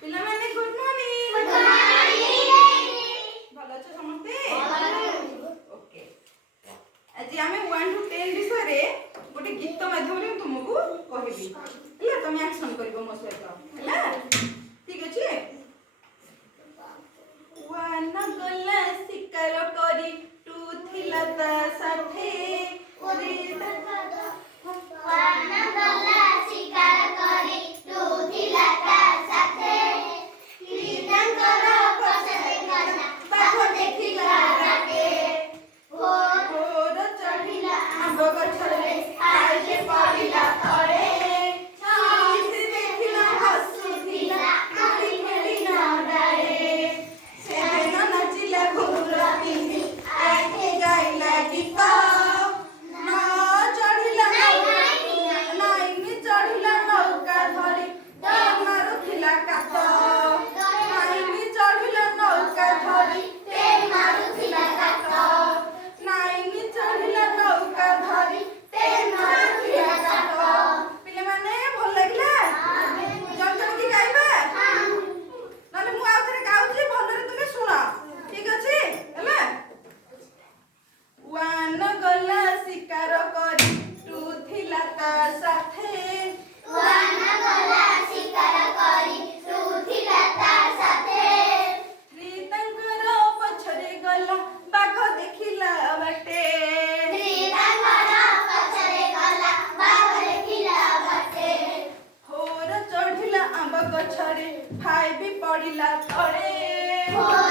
पिला माने good morning. भल अच्छे समस्ते? ओके। आज आम 1 to 10 विषय गोटे गीत माध्यम तुमको कहबी है तुम एक्शन कर मो सहित है ठीक अच्छे। वन गला शिकार करी टू थिला ता साथे भाई भी पड़िला तड़े।